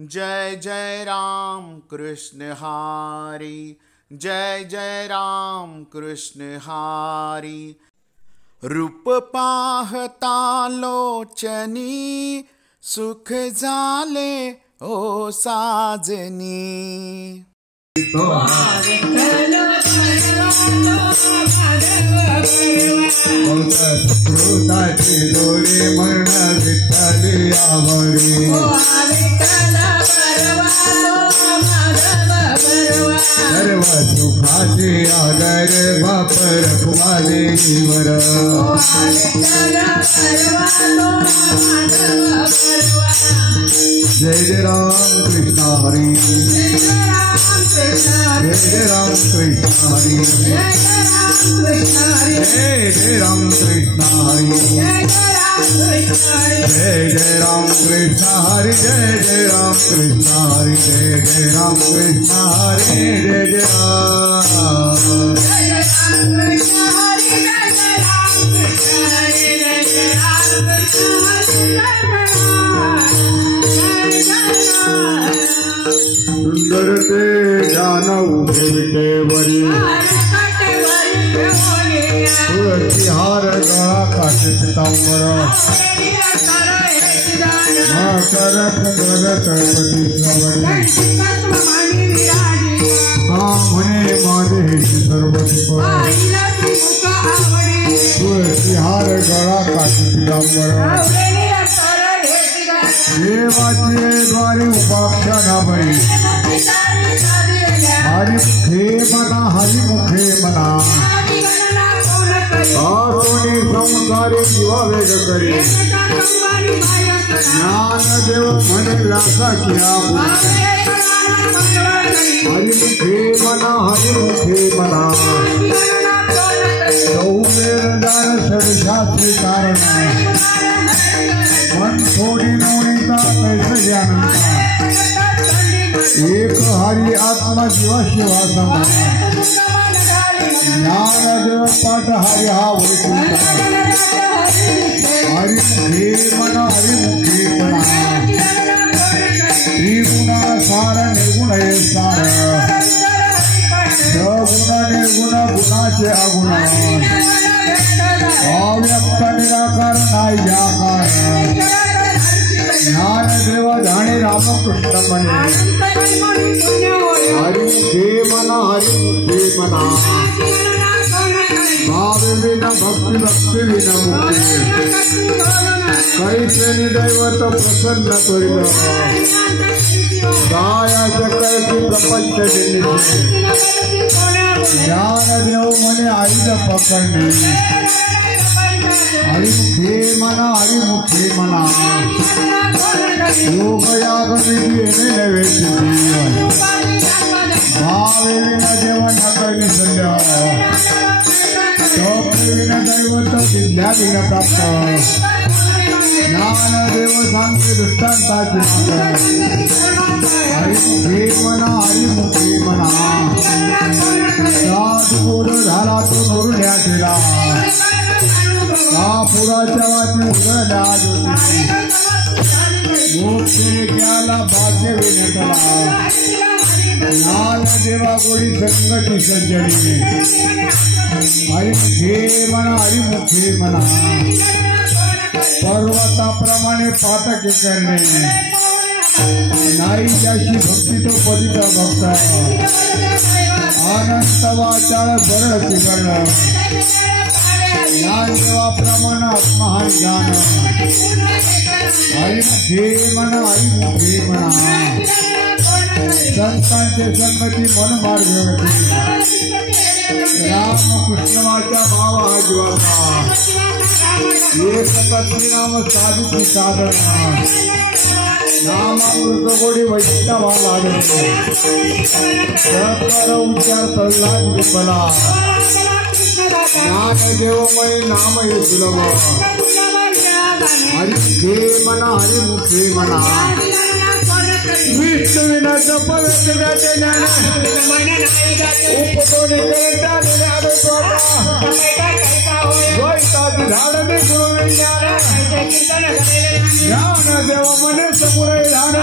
जय जय राम कृष्ण हरी, जय जय राम कृष्ण हरी। रूप पाहता लोचनी, सुख झाले ओ साजनी। कृताची डोळे म्हणा विठ्ठली आवडी, सर्व सुखाची आदर बाप रखवादेवर। जय जय राम कृष्ण हरी, जय जय राम कृष्ण हरी, जय जय राम कृष्ण हरी, जय जय राम कृष्ण हरी, जय जय राम कृष्ण हरी, जय जय राम कृष्ण हरी, जय जय राम। सुंदर ते जान उभे विटेवरी, तुळसी हार गळा काशी पितांबर, कर खंडर तळपती श्रवणी, हा म्हणे माझे सर्वती तुळसी हार गळा काशी पितांबर। देवाचे द्वारे उपाख्यानाबाई, हरिमुखे मना हरिमुखे मना, कोणी संसारी जीवा वेग करी, ज्ञानदेव म्हणे लासा किया, हरिमुखे मना हरिमुखे मना, सौमेरदार सर्वशास्त्री कारण, मन थोडी नवनीता कैसे ज्ञानता, एक हरि आत्मा जीवा शिवा समा, ज्ञानदेव पाठ हरि हा वैकुंठ, हरिमुखे मना हरिमुखे मना, त्रिगुणा सार निर्गुण हे सार, सगुण निर्गुण गुणाचे अगुण, अव्यक्त निराकार नाही जाकार, ज्ञानदेव जाणे रामकृष्ण म्हणे, हरिमुखे मना हरिमुखे मना, भाव विना भक्ती भक्ती विना मुक्ती, कैसे दैवत प्रसन्न करिल, कायाच्या कैसी प्रपंच दिली, ज्ञानदेव म्हणे आईला पकडणे, हरिमुखे मना हरिमुखे मना, योग याग विधी येणे नव्हे जीवन, भावे विना देव नकळी संध्या, तप विना दैवत विद्या विना प्राप्त, ज्ञानदेव सांगते दृष्टांताची, हरिमुखे मना हरिमुखे मना, साधुगुरु झाला तो नोरण्या दिला, पुराच्या वाटणे उघडल्या ज्योती, मोक्षे गेला भाग्य विनटला, ज्ञानदेवा गोळी संगती सज्जनी, हरिमुखे मना हरिमुखे मना, पर्वताप्रमाणे पातकी करणे, नाही ज्याशी भक्ती तो पतित भक्त, अनंत वाचाळ बरळती कर्ण, ज्ञानदेवाप्रमाणे आत्महान ज्ञान, हरिमुखे मना हरिमुखे मना, संतांचे संगती मन मार्ग, रामकृष्णाच्या भावा जीवाचा, एक पत्नी नाम साधूची साधना, नामामृत गोडी वैष्णवा लागते, सत्तर उच्चार प्रल्हाद विफला, ज्ञानदेवमय नाम हे सुलभ, हरिमुखे मना हरिमुखे मना, विष्णु विना जप वेदाचे ज्ञान, उपतोने करता ज्ञान स्वतः, द्वैताची धाडणे गुरु विज्ञान, ज्ञानदेव मने समुरे ध्यान,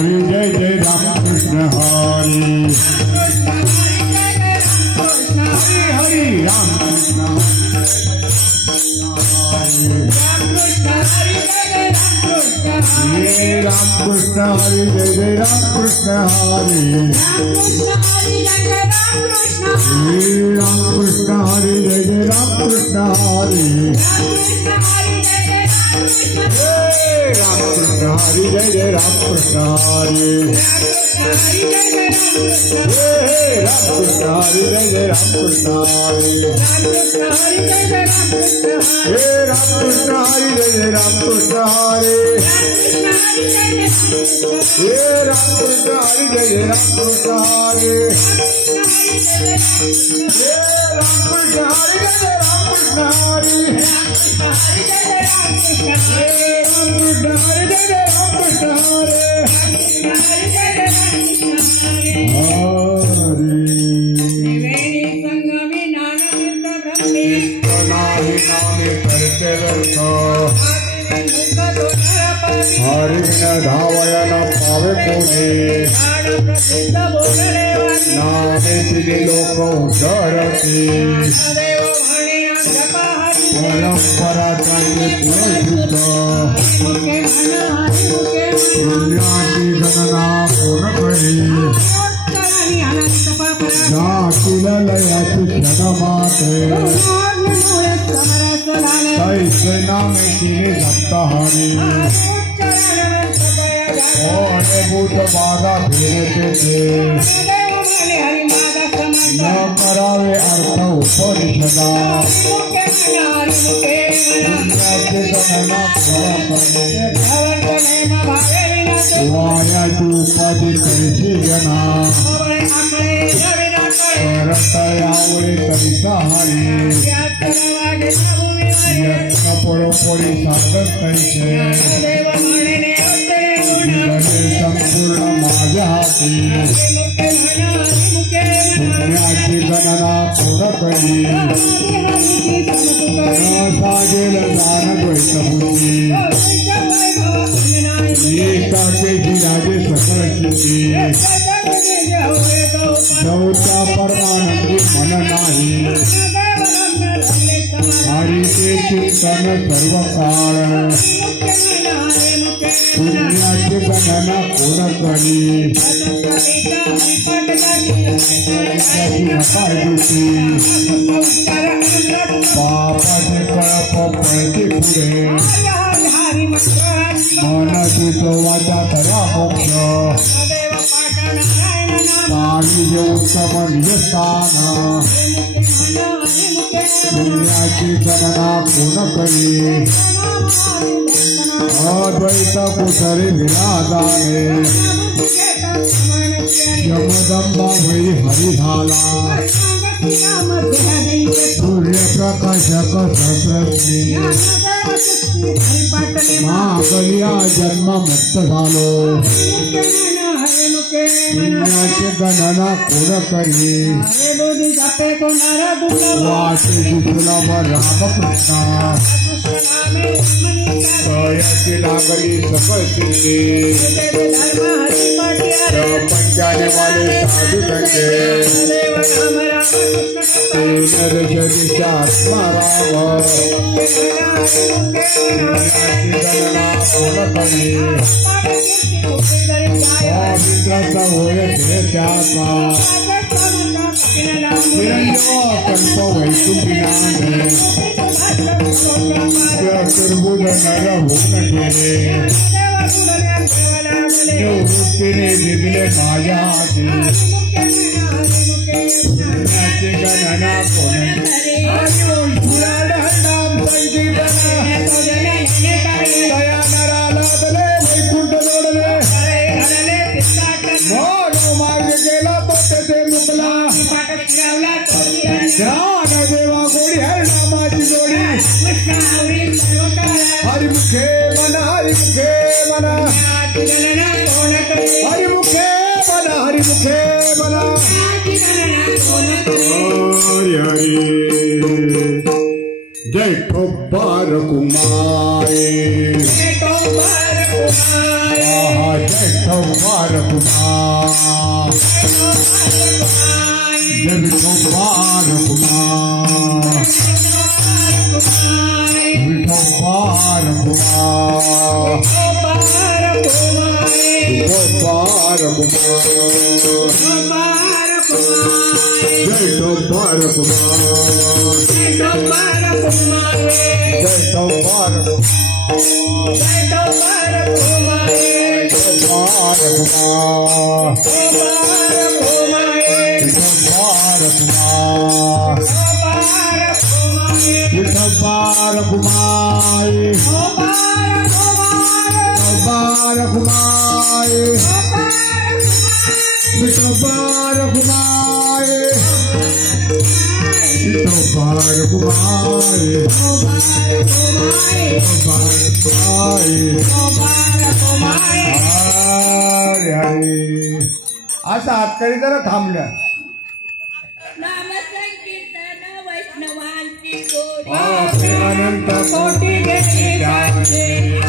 हरि जय जय राम कृष्ण हरि हरि हरि राम कृष्ण हरे राम कृष्ण हरि जय जय राम कृष्ण हरि राम कृष्ण हरि जय जय राम कृष्ण हरि राम कृष्ण हरि जय जय राम कृष्ण हरि राम कृष्ण हरि जय जय राम कृष्ण हरि राम कृष्ण हरि जय जय राम कृष्ण हरि राम कृष्ण हरि जय जय राम कृष्ण हरि राम कृष्ण हरि जय जय राम कृष्ण हरि हरि न धावय न पावे कोणी नामे तिने लोक उद्धरती परंपरा चांगले पुरुष पुण्याची गणना कोण करी जातील लयाची क्षणमाते तैसे नामे तिने सप्ताहारी भूत बाधा फिरते न करावे अर्थ उपनिषदा वायाची उपाधी कैसी जना करता यावळे कैसा हरी यत्न परोपरी साधक कैसे संपूर्ण माझ्या हाती पुण्याची गणना कोण करी सागेल ज्ञान द्वैतबुद्धी एकाकेची राजे सकळ स्थिती नवता परमानंदी मन नाही हरीचे चिंतन सर्व काळ पुण्याची गणना कोण करी पापाचे कळप पळते पुढे मनाची वाचा तरा मोक्ष पाणी जे उत्तम निजस्थान पुण्याची गणना कोण करी अद्वैत कुठरी विराजाने जगदंबा वै हरी झाला सूर्यप्रकाशक सहस्रश्री महाकलिया जन्म मुक्त झालो पुण्याची गणना कोण करी वाचे सुलभ रामकृष्ण तयाची लागली सकळ स्थिती पंचाने वाले साधू संगे नरशरीच्या आत्माराम गणना कोण करी मित्राचा होय त्याचा कल्प वैकुंठीनाने चतुर्भुज नर होऊन गेले निवृत्तीने निघले माझ्या हाती पुण्याची गणना कोण वैकुंठ जोडले मार्ग गेला तो तेथे मुकला ज्ञान देवा गोडी हरिनामाची जोडी हरिमुखे मना हरिमुखे मना हरिमुखे मना हरिमुखे मना हरि हरि जय ठोब्बार कुमारी जय विठोबा रघुनाथ जय विठोबा रघुनाथ विठोबा रघुनाथ विठोबा रघुनाथ जय विठोबा रघुनाथ असा हातकरी जरा थांबल्या नाम संकीर्तन वैष्णवांची गोडी अनंत कोटी आनंद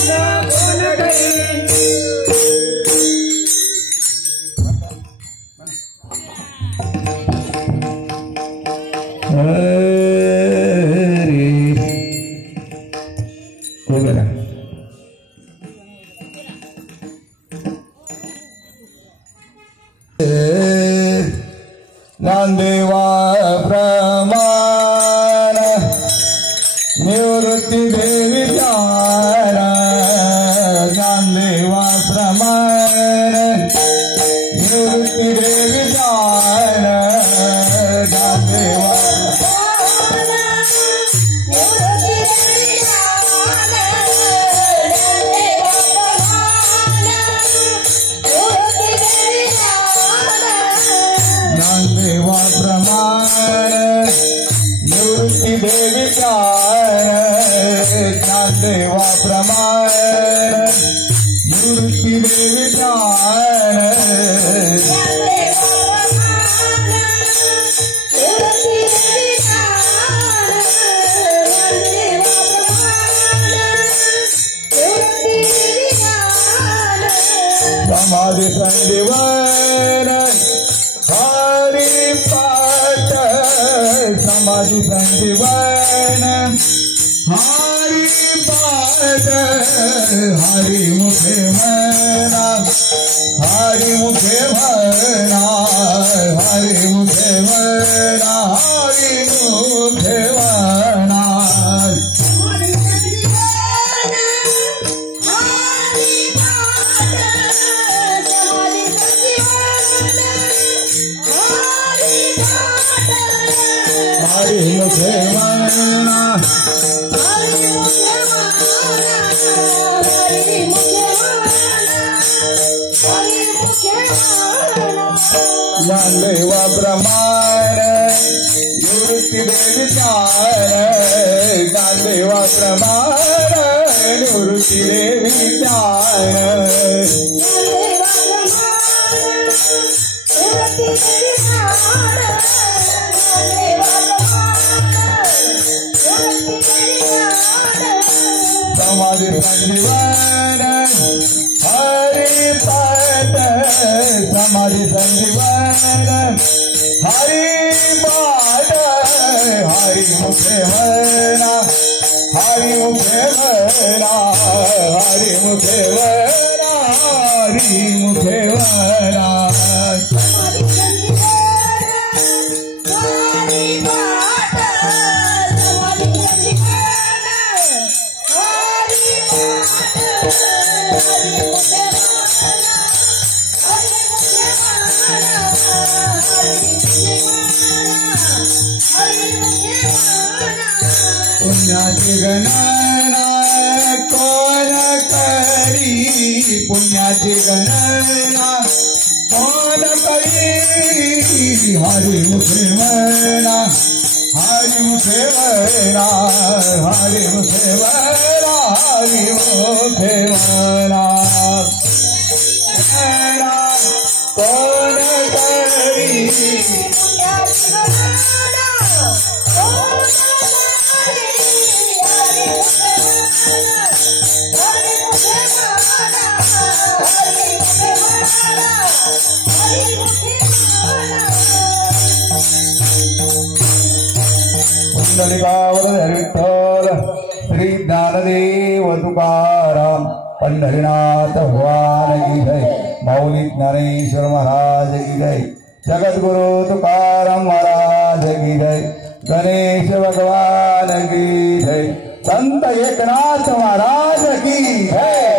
Jai समाधि संजीवन हरि पाठ समाधि संजीवन हरि पाठ हरि मुखे मना हरि मुखे मना हरि मुखे मना हरि मुखे मना हरि मुखे मना ज्ञानदेवा ब्रह्मांड निवृत्ति देवी ज्ञान ज्ञानदेवा ब्रह्मांड निवृत्ति देवी ज्ञान समाधि संजीवन हरि पाठ समाधि संजीवन हरि पाठ हरि मुखे मना हरि मुखे मना हरि मुखे मना हरि मुखे मना पुण्याची गणना कोण करी पुण्याची गणना कोण करी हरि मुखे मना हरि मुखे मना हरि मुखे मना हरि मुखे मना कोण करी विठ्ठल श्री ज्ञानदेव तुकाराम पंढरीनाथ भगवान की जय मौली ज्ञानेश्वर महाराज की जय जगद्गुरु तुकाराम महाराज की जय गणेश भगवान की जय संत एकनाथ महाराज की जय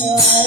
Hare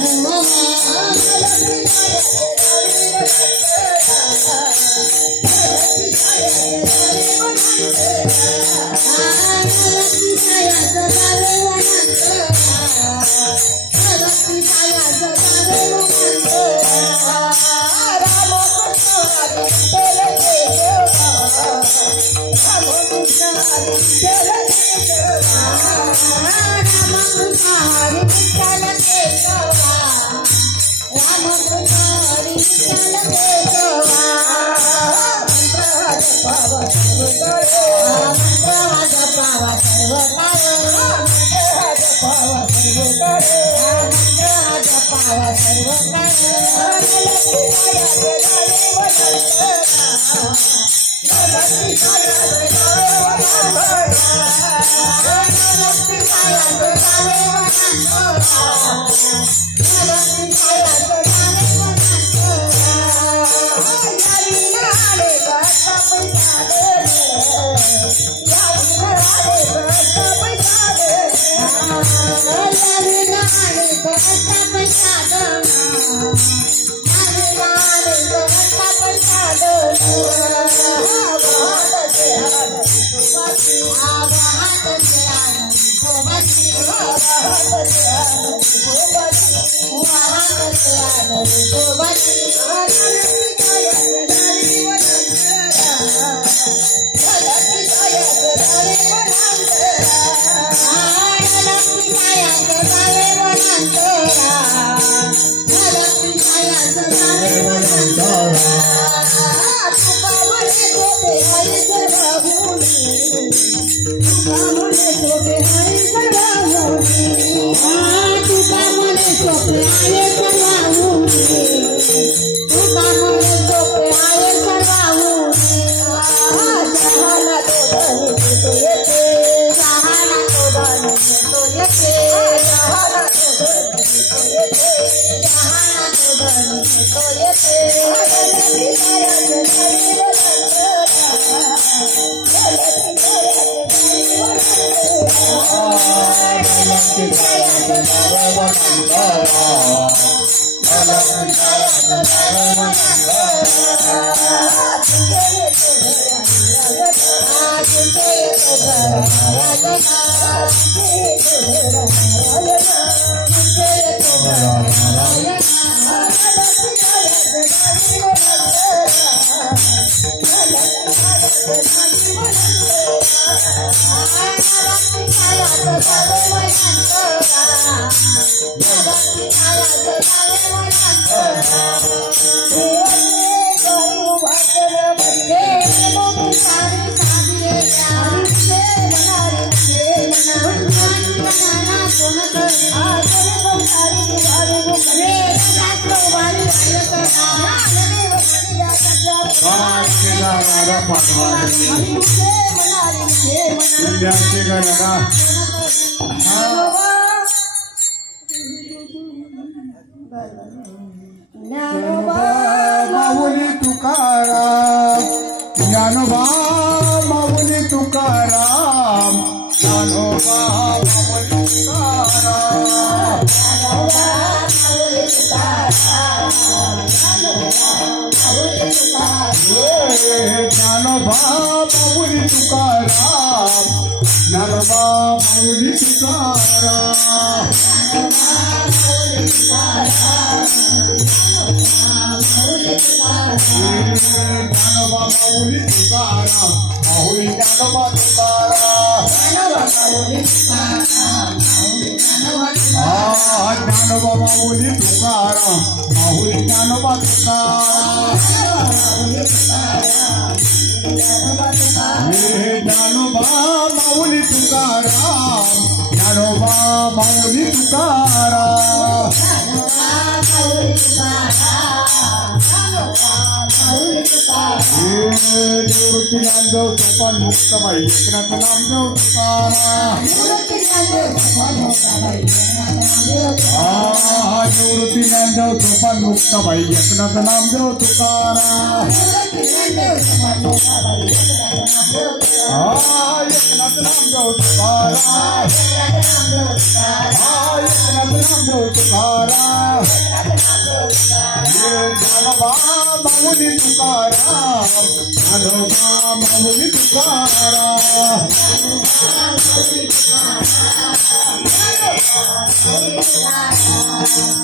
माऊली तुकाराम, ज्ञानोबा माऊली तुकाराम, ज्ञानोबा माऊली तुकाराम, ज्ञानोबा माऊली तुकाराम, ज्ञानोबा माऊली तुकाराम, ज्ञानोबा माऊली तुकाराम, माऊली ज्ञानोबा तुकाराम, ज्ञानोबा माऊली तुकाराम, माऊली ज्ञानोबा तुकाराम, ज्ञानोबा माऊली तुकाराम, ज्ञानोबा माऊली तुकाराम, निवृत्ती नामदेव सोपान मुक्ताबाई एकनाथ नामदेव तुकाराम, निवृत्ती नामदेव सोपान मुक्ताबाई एकनाथ नामदेव तुकाराम, एकनाथ नामदेव तुकाराम, एकनाथ नामदेव तुकाराम, ज्ञानोबा माऊली तुकाराम, ज्ञानोबा माऊली तुकाराम,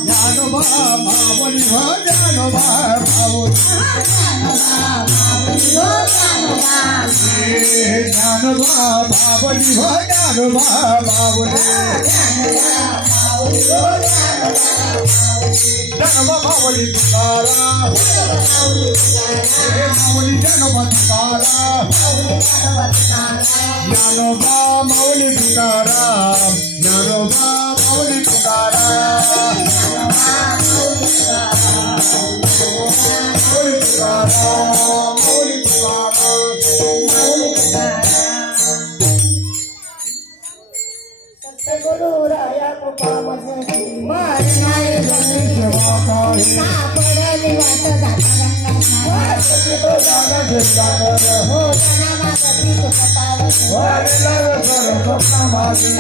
ज्ञानोबा माऊली हो, ज्ञानोबा माऊली, ज्ञानोबा माऊली हो, ज्ञानोबा माऊली, ज्ञानोबा माऊली तुकाराम, माऊली ज्ञानोबा तुकाराम, ज्ञानोबा माऊली तुकाराम, ज्ञानोबा माऊली तुकाराम, हो जनामागती सुखपावती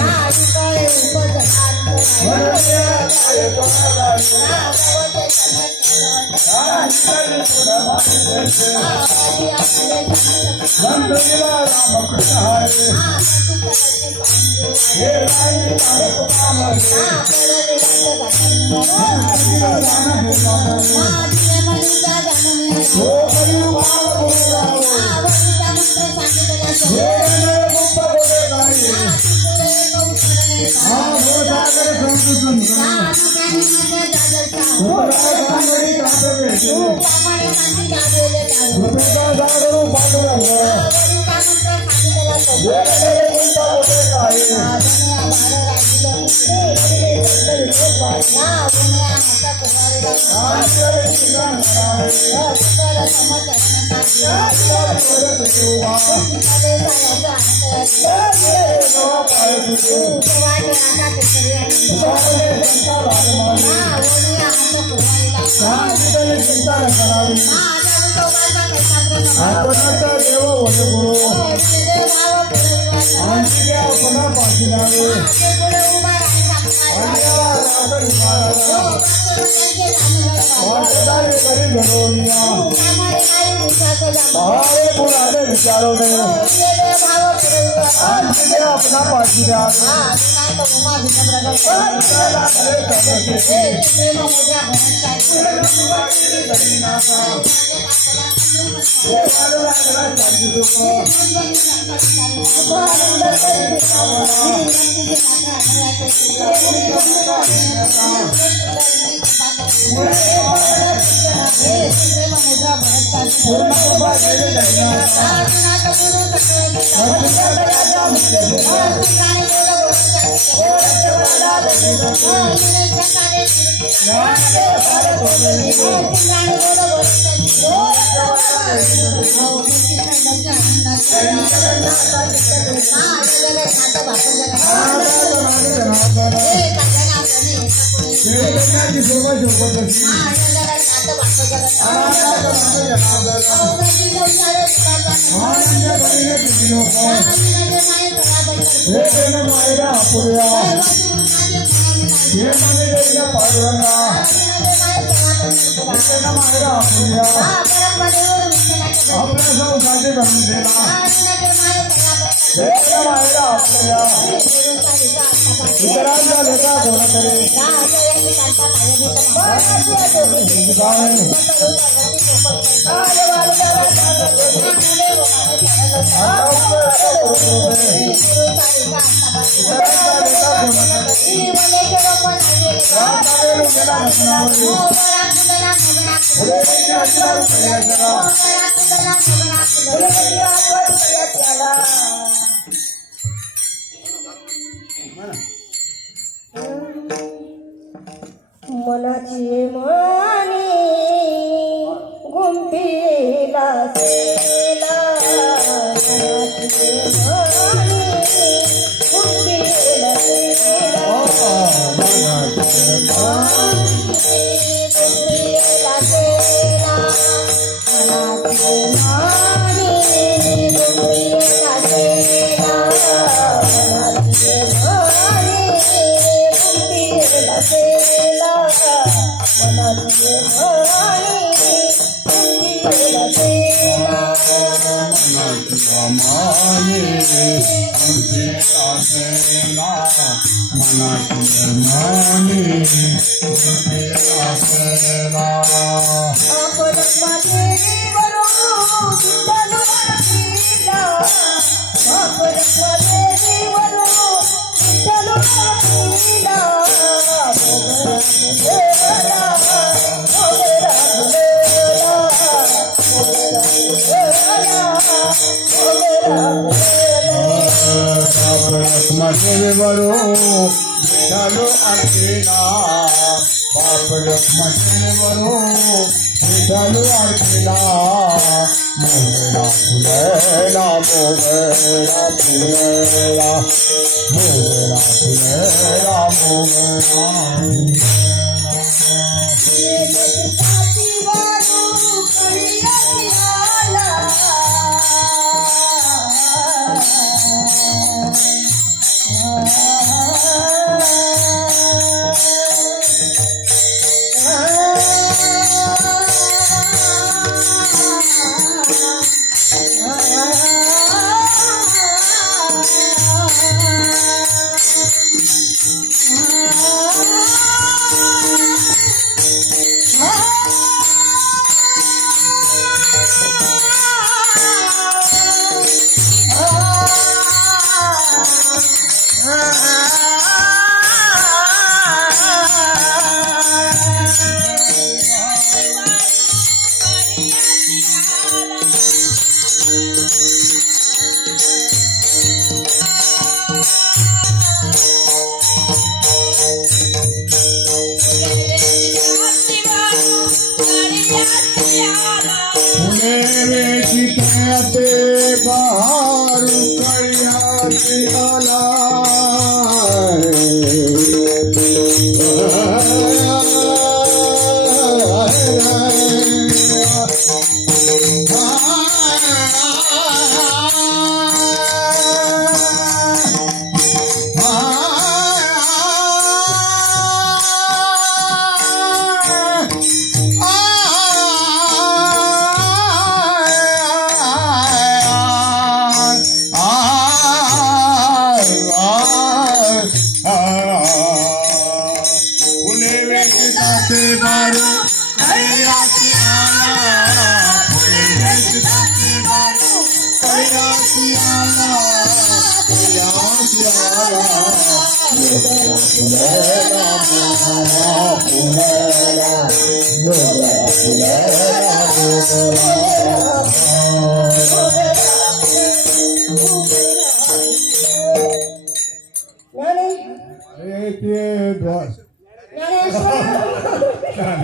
काळे विचारों में अपना पाठीदार मनाची माने गुंफीला सेला मनाची माने गुंफीला सेला मनाची माने गुंफीला सेला मनाची माने गुंफीला सेला मनाची माने गुंफीला सेला बरो चलो अकेला बाप मचने बरो चलो अकेला मोगरा फुलेला मोगरा फुलेला मोगरा फुलेला मोगरा Thank you. फुले वेचिते बहारू करियासी आला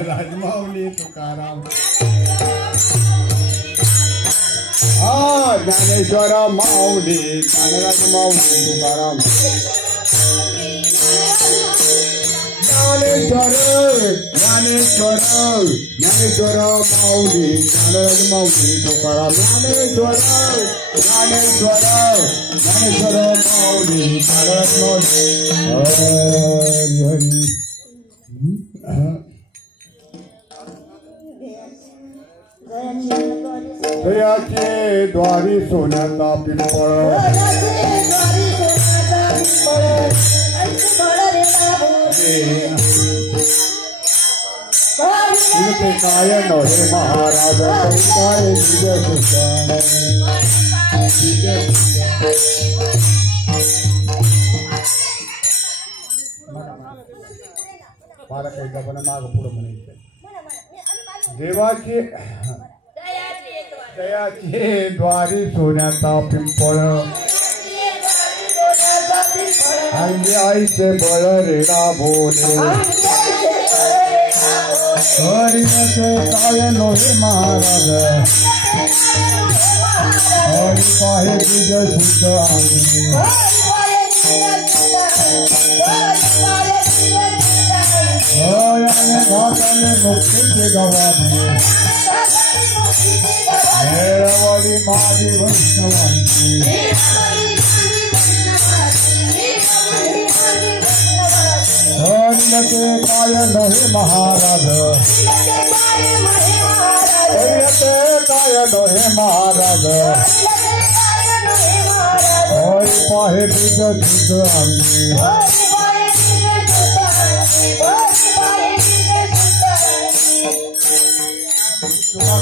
राजमाऊली तुकाराम ज्ञानेश्वर माऊली ज्ञानराज माऊली तुकाराम ज्ञानेश्वर ज्ञानेश्वर माऊली ज्ञानराज माऊली तुकाराम ज्ञानेश्वर ज्ञानेश्वर ज्ञानेश्वर माऊली ज्ञानराज माऊली हरी हरी दयाचे द्वारी सोन्याचा पिंपळ इथे काय नव्हे महाराज काय मला काही गपन माग पुढं म्हणायचं देवाचे दयाचे द्वारी सोन्याचा पिंपळ अंगे आईचे बळ रेडा बोले हरिचे काय नोहे महाराज हरि पाहे तुझ शुद्ध अंगी हयाने घाटाने मुक्तीचे गवाने हेरवडी माझी वैष्णवांची हरिलते काय नोहे महाराज हरिलते काय नोहे महाराज हरि पाहे तुझ शुद्ध अंगी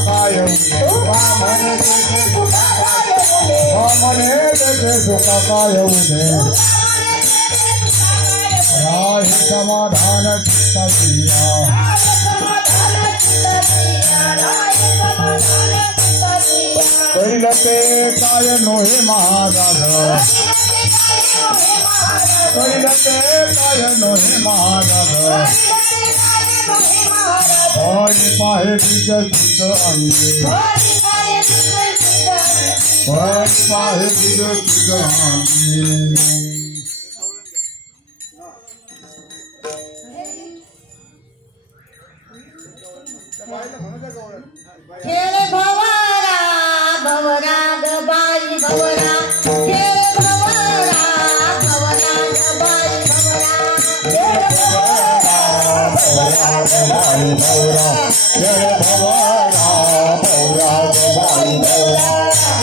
काय मने देखे सुखा काय उदे राही समाधान चित्ता दिया कैलते काय नोहे महाराज कैलते काय नोहे महाराज हरि पाहे तुझ शुद्ध अंगी हरि पाहे तुझ शुद्ध अंगी खेळ भवरा भवरा ग बाई भवरा खेळ भवरा भवरा ग बाई भवरा खेळ भवरा भवरा ग बाई भवरा खेळ भवरा भवरा ग बाई भवरा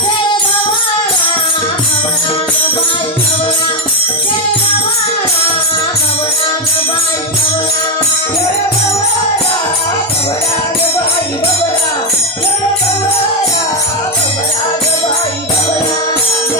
खेळ भवरा भवरा ग बाई भवरा खेळ भवरा भवरा ग बाई भवरा खेळ भवरा भवरा ग बाई भवरा खेळ भवरा भवरा ग बाई भवरा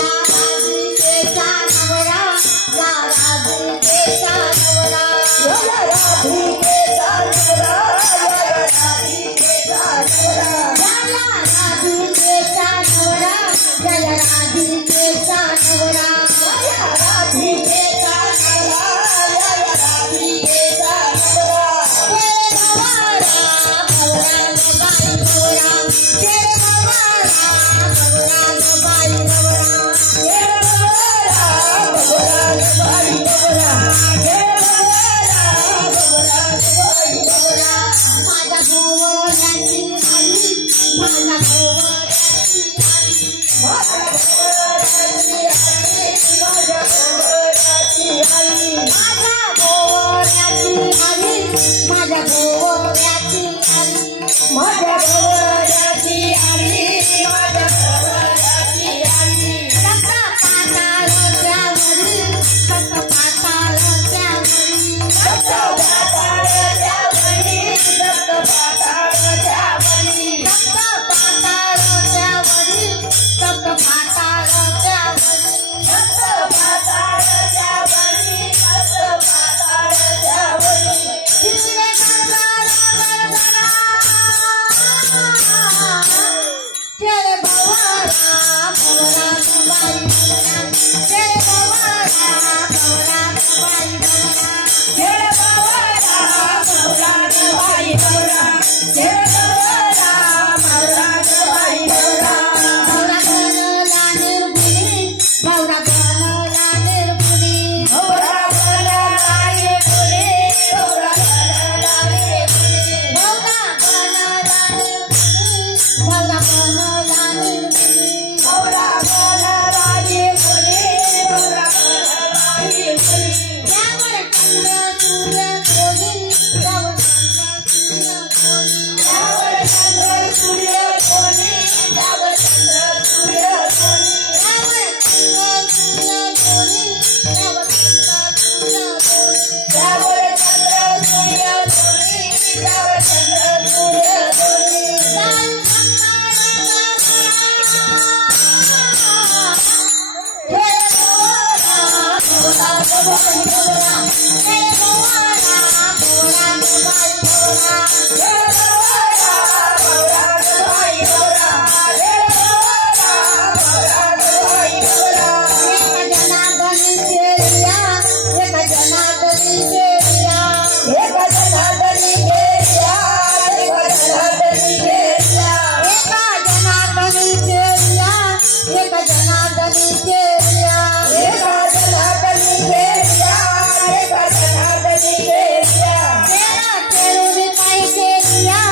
माझ्या भोवऱ्याची आली माझ्या भोवऱ्याची आली माझ्या भोवऱ्याची आली सप्त पाताळाच्या वरी सप्त पाताळाच्या वरी सप्त पाताळाच्या वरी सप्त पाताळाच्या वरी सप्त पाताळाच्या वरी सप्त पाताळाच्या वरी सप्त पाताळाच्या वरी सप्त पाताळाच्या वरी तिसरे जय भवारा भवरा बाई भवरा जय भवारा भवरा बाई भवरा जय भवारा भवरा बाई भवरा जय भवारा भवरा बाई भवरा भवरा बनला निर्गुणी भवरा बनला निर्गुणी भवरा बनला निर्गुणी भवरा बनला निर्गुणी भवरा बनला निर्गुणी भवरा बनला निर्गुणी भवरा बनला निर्गुणी भवरा बनला निर्गुणी त्यावर चंद्र सूर्य कोणी त्यावर चंद्र सूर्य कोणी त्यावर चंद्र सूर्य कोणी त्यावर चंद्र सूर्य कोणी त्यावर चंद्र सूर्य कोणी त्यावर चंद्र सूर्य कोणी त्यावर Yeah.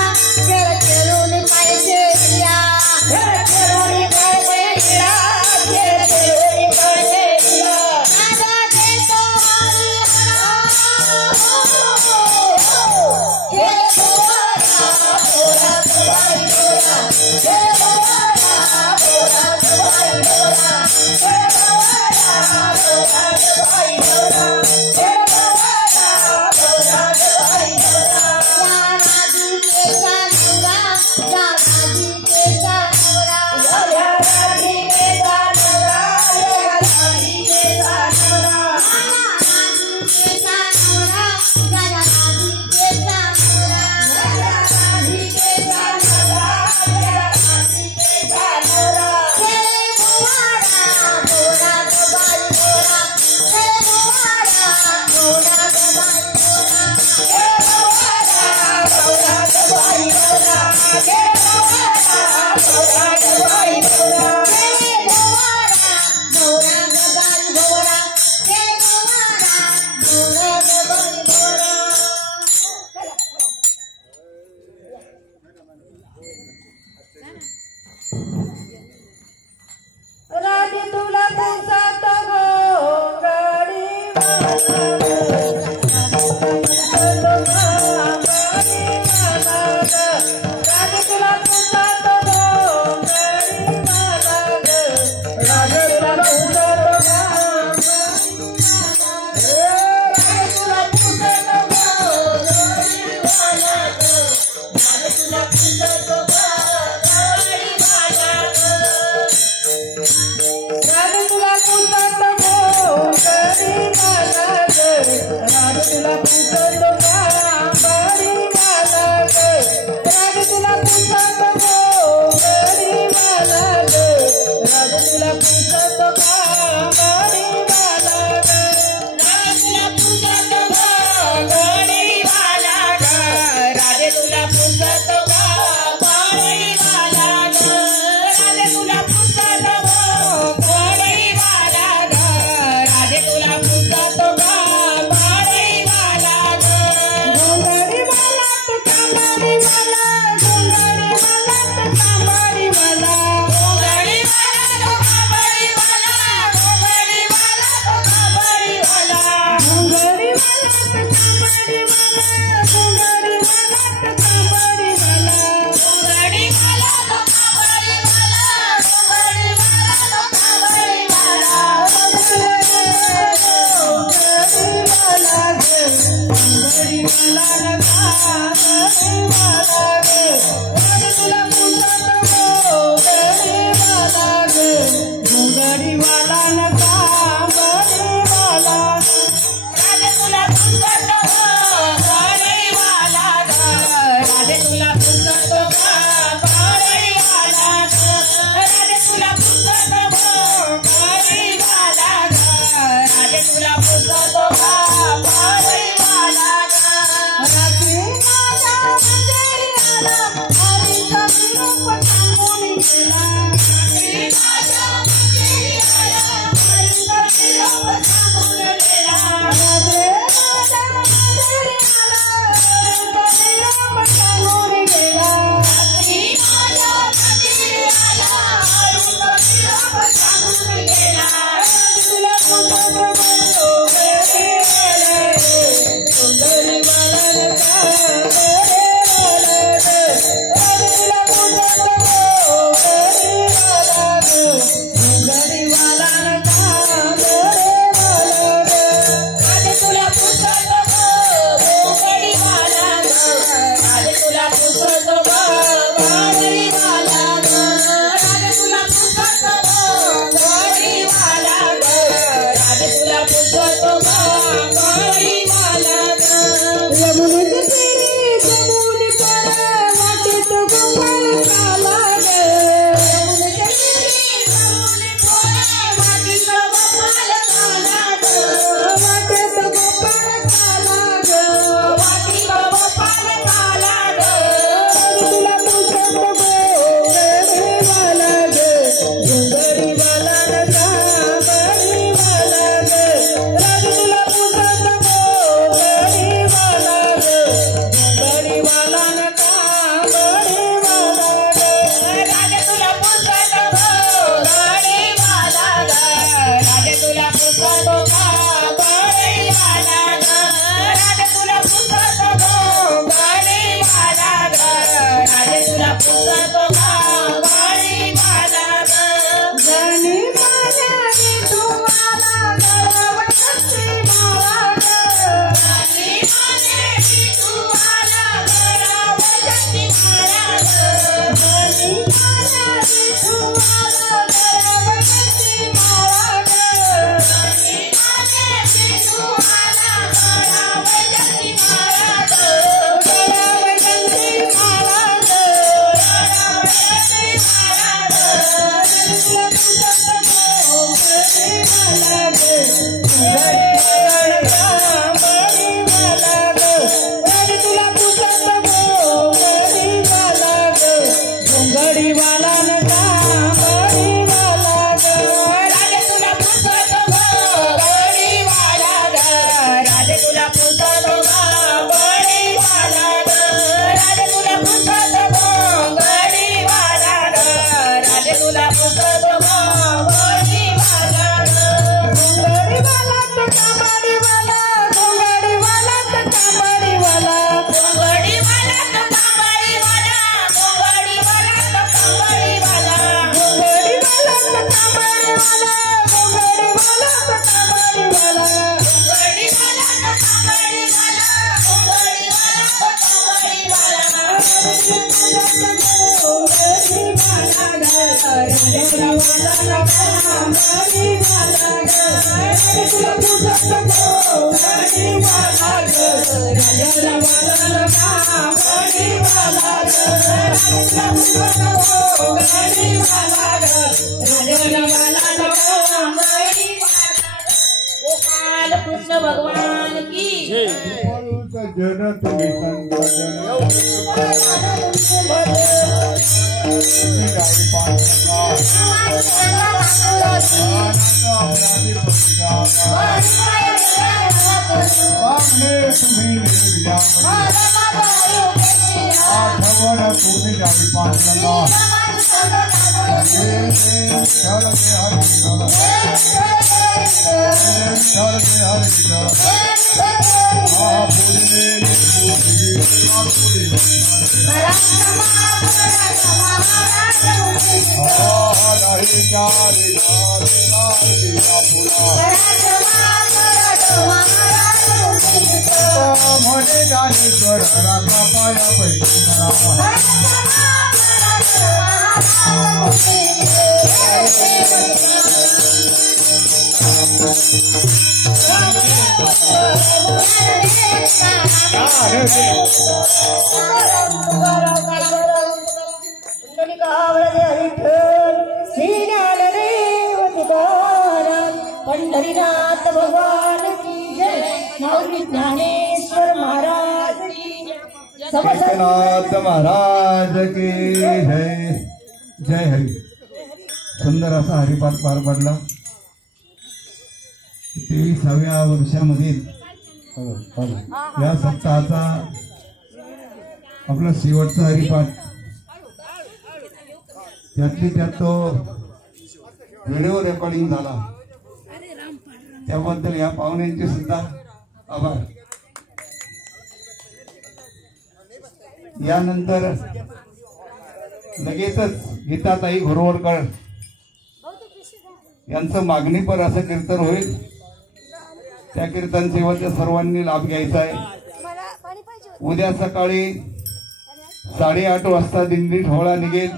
कृष्ण भगवान की Hare मोठे ज्ञानेश्वर राखा पाया पैकी पंढरीनाथ भगवान की जय, माऊली ज्ञानेश्वर महाराज की जय, नाथ महाराज की जय. जय हरी. सुंदर असा हरिपाठ पार पडला. 23व्या वर्षामधील या सप्ताहाचा आपला शेवटचा हरिपाठ. त्यातली त्यात तो व्हिडिओ रेकॉर्डिंग झाला, त्याबद्दल या पाहुण्यांचे सुद्धा आभार. यानंतर लगेचच गीताताई घोरवडकर यांचं मागणीपर असं कीर्तन होईल. त्या कीर्तन सेवेचा सर्वांनी लाभ घ्यायचा आहे. उद्या सकाळी 8:30 वाजता दिंडी ढोळा निघेल.